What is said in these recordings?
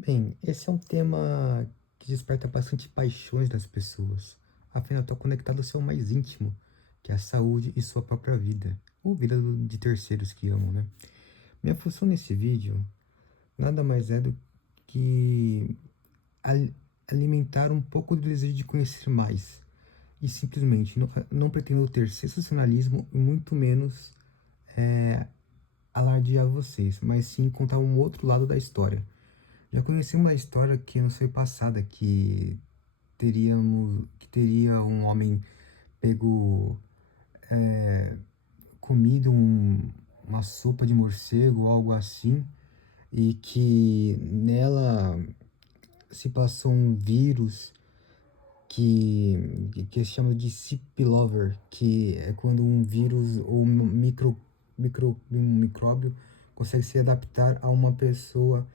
Bem, esse é um tema que desperta bastante paixões das pessoas. Afinal, estou conectado ao seu mais íntimo, que é a saúde e sua própria vida, ou vida de terceiros que amam, né? Minha função nesse vídeo nada mais é do que al- alimentar um pouco do desejo de conhecer mais. E simplesmente não pretendo ter sensacionalismo e muito menos alardear vocês, mas sim contar um outro lado da história. Já conheci uma história que não foi passada, que teria um homem pego, comido uma sopa de morcego ou algo assim, e que nela se passou um vírus que se chama de spillover, que é quando um vírus ou um micróbio consegue se adaptar a uma pessoa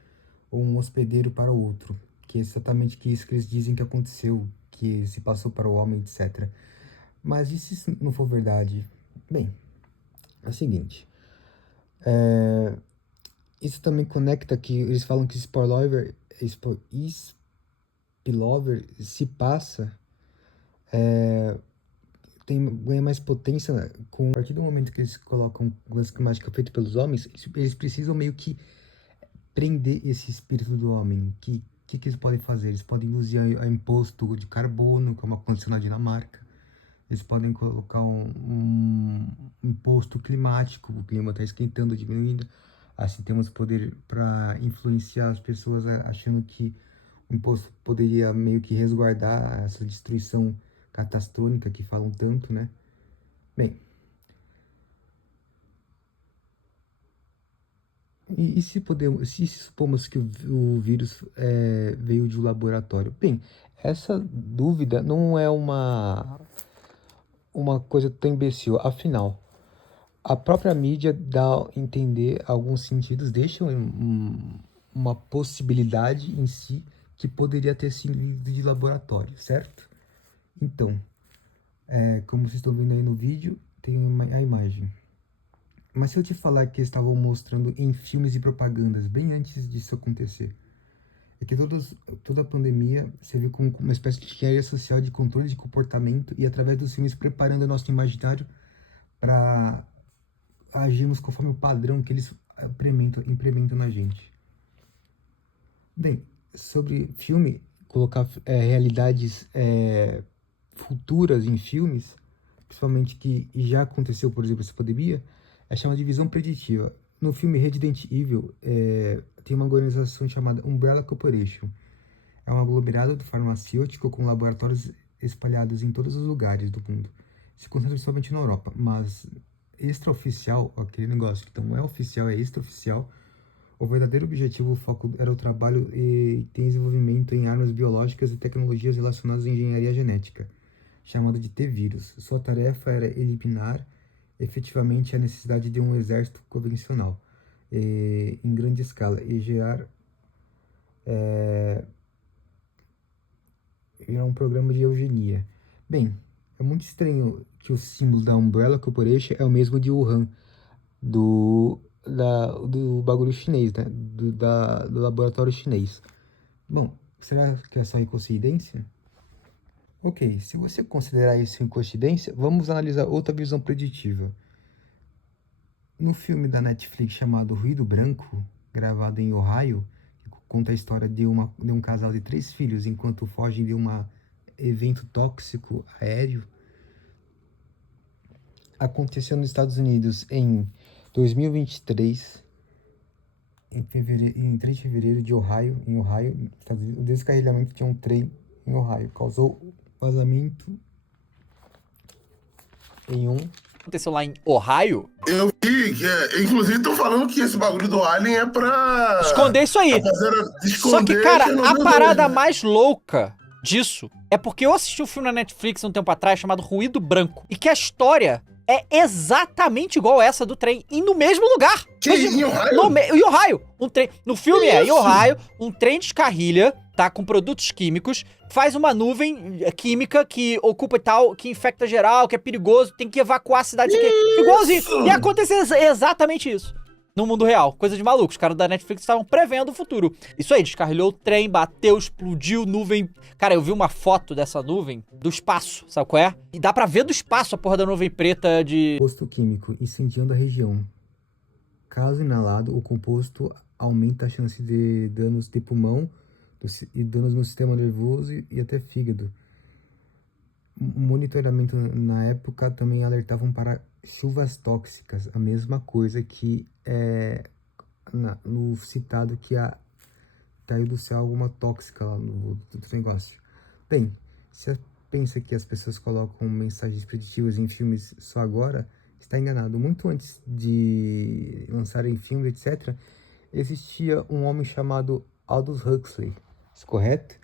ou um hospedeiro para o outro, que é exatamente isso que eles dizem que aconteceu, que se passou para o homem, etc. Mas e se isso não for verdade? Bem, é o seguinte, isso também conecta que eles falam que spillover se passa, ganha mais potência a partir do momento que eles colocam lance climática feito pelos homens, eles precisam meio que prender esse espírito do homem. Que eles podem fazer? Eles podem induzir a imposto de carbono, como aconteceu na Dinamarca. Eles podem colocar um imposto climático, o clima está esquentando, diminuindo. Assim temos poder para influenciar as pessoas achando que o imposto poderia meio que resguardar essa destruição catastrófica que falam tanto, né? Bem, e se supomos que o vírus veio de um laboratório? Bem, essa dúvida não é uma coisa tão imbecil. Afinal, a própria mídia dá a entender alguns sentidos, deixa uma possibilidade em si que poderia ter sido de laboratório, certo? Então, como vocês estão vendo aí no vídeo, tem a imagem. Mas se eu te falar que eles estavam mostrando em filmes e propagandas bem antes disso acontecer, é que toda a pandemia serviu como uma espécie de engenharia social de controle de comportamento e através dos filmes preparando o nosso imaginário para agirmos conforme o padrão que eles implementam na gente. Bem, sobre filme, colocar realidades futuras em filmes, principalmente que já aconteceu, por exemplo, essa pandemia, é chamada de visão preditiva. No filme Resident Evil, tem uma organização chamada Umbrella Corporation. É um aglomerado farmacêutico com laboratórios espalhados em todos os lugares do mundo. Se concentra principalmente na Europa, mas extraoficial, aquele negócio que não é oficial, é extraoficial, o verdadeiro objetivo, o foco era o trabalho e desenvolvimento em armas biológicas e tecnologias relacionadas à engenharia genética, chamado de T-vírus. Sua tarefa era eliminar efetivamente a necessidade de um exército convencional em grande escala e gerar um programa de eugenia. Bem, é muito estranho que o símbolo da Umbrella Corporation é o mesmo de Wuhan, do bagulho chinês, né? Do laboratório chinês. Bom, será que é só coincidência? Ok, se você considerar isso coincidência, vamos analisar outra visão preditiva. No filme da Netflix chamado Ruído Branco, gravado em Ohio, que conta a história de um casal de 3 filhos enquanto fogem de um evento tóxico aéreo, aconteceu nos Estados Unidos em 2023, em 3 de fevereiro, em Ohio, Estados Unidos. O descarrilhamento de um trem em Ohio causou vazamento em um... Aconteceu lá em Ohio. Eu vi que, inclusive, estão falando que esse bagulho do Alien é pra... Esconder isso aí. Só que, cara, a parada mais louca disso é porque eu assisti um filme na Netflix um tempo atrás chamado Ruído Branco. E que a história é exatamente igual essa do trem. E no mesmo lugar. Que? Em Ohio? Em Ohio. No filme em Ohio, um trem descarrilha, tá? Com produtos químicos, faz uma nuvem química que ocupa e tal, que infecta geral, que é perigoso, tem que evacuar a cidade. Igualzinho. E aconteceu exatamente isso. no mundo real. Coisa de maluco. Os caras da Netflix estavam prevendo o futuro. Isso aí, descarrilhou o trem, bateu, explodiu, nuvem. Cara, eu vi uma foto dessa nuvem do espaço, sabe qual é? E dá pra ver do espaço a porra da nuvem preta de... Composto químico incendiando a região. Caso inalado, o composto aumenta a chance de danos de pulmão e danos no sistema nervoso e até fígado. O monitoramento na época também alertavam para chuvas tóxicas, a mesma coisa que no citado que caiu do céu alguma tóxica lá no negócio. Bem, se você pensa que as pessoas colocam mensagens preditivas em filmes só agora, está enganado. Muito antes de lançarem filmes, etc., existia um homem chamado Aldous Huxley, isso correto?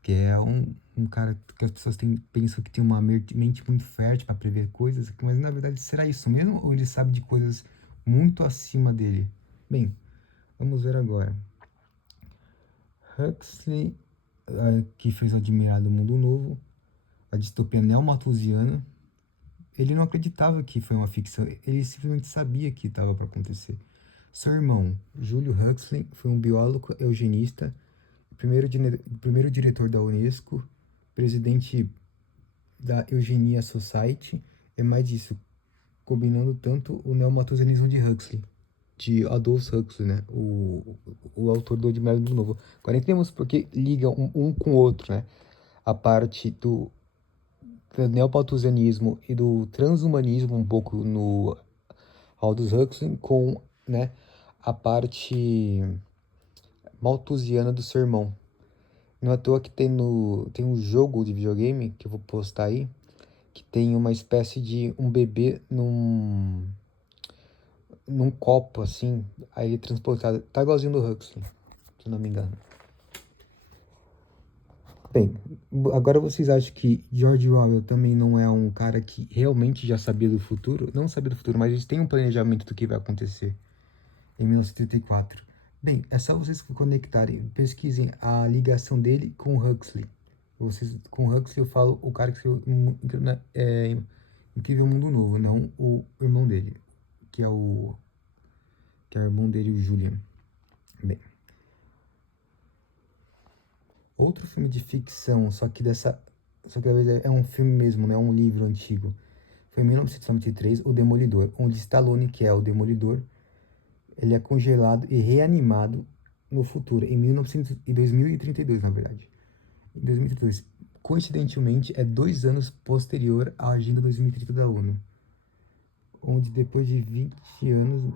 Que é um cara que as pessoas pensam que tem uma mente muito fértil para prever coisas, mas na verdade será isso mesmo ou ele sabe de coisas muito acima dele? Bem, vamos ver agora. Huxley, que fez o Admirável Mundo Novo, a distopia neomalthusiana, ele não acreditava que foi uma ficção, ele simplesmente sabia que estava para acontecer. Seu irmão, Júlio Huxley, foi um biólogo eugenista, primeiro diretor da Unesco, presidente da Eugenia Society, e mais disso, combinando tanto o neomalthusianismo de Huxley, de Aldous Huxley, né? O autor do Admirável Mundo Novo. Agora entendemos porque liga um com o outro, né? A parte do neomalthusianismo e do transhumanismo um pouco no Aldous Huxley com, né, a parte malthusiana do seu irmão. Não é à toa que tem um jogo de videogame que eu vou postar aí, que tem uma espécie de um bebê num copo, assim, aí ele é transportado. Tá igualzinho do Huxley, se não me engano. Bem, agora vocês acham que George Orwell também não é um cara que realmente já sabia do futuro? Não sabia do futuro, mas eles têm um planejamento do que vai acontecer em 1934. Bem, é só vocês conectarem, pesquisem a ligação dele com Huxley. Com Huxley eu falo o cara que escreveu Incrível Mundo Novo, não o irmão dele, que é o irmão dele, o Julian. Bem, outro filme de ficção, só que dessa vez é um filme mesmo, não é um livro antigo. Foi em 1993, O Demolidor, onde Stallone, que é o Demolidor, ele é congelado e reanimado no futuro, em 2032, na verdade. Em 2032. Coincidentemente, é 2 anos posterior à Agenda 2030 da ONU, onde depois de 20 anos,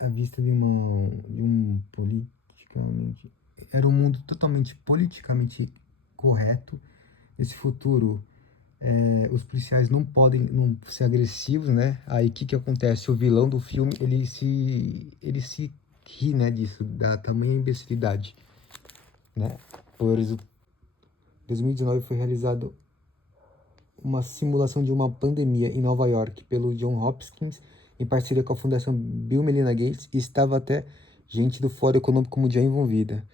à vista de um politicamente... Era um mundo totalmente politicamente correto. Esse futuro, os policiais não podem não ser agressivos, né? Aí o que acontece? O vilão do filme, ele se ri, né, disso, da tamanha imbecilidade, né? Por exemplo, em 2019 foi realizado uma simulação de uma pandemia em Nova York pelo John Hopkins, em parceria com a Fundação Bill e Melinda Gates, e estava até gente do Fórum Econômico Mundial envolvida.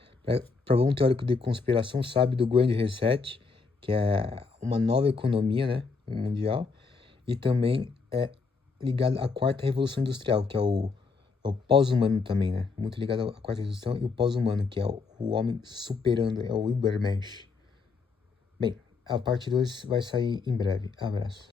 Para um teórico de conspiração sabe do Grand Reset, que é uma nova economia, né, mundial, e também é ligado à quarta revolução industrial, que é o pós-humano também, né, muito ligado à quarta revolução e o pós-humano, que é o homem superando, é o Übermensch. Bem, a parte 2 vai sair em breve. Abraço.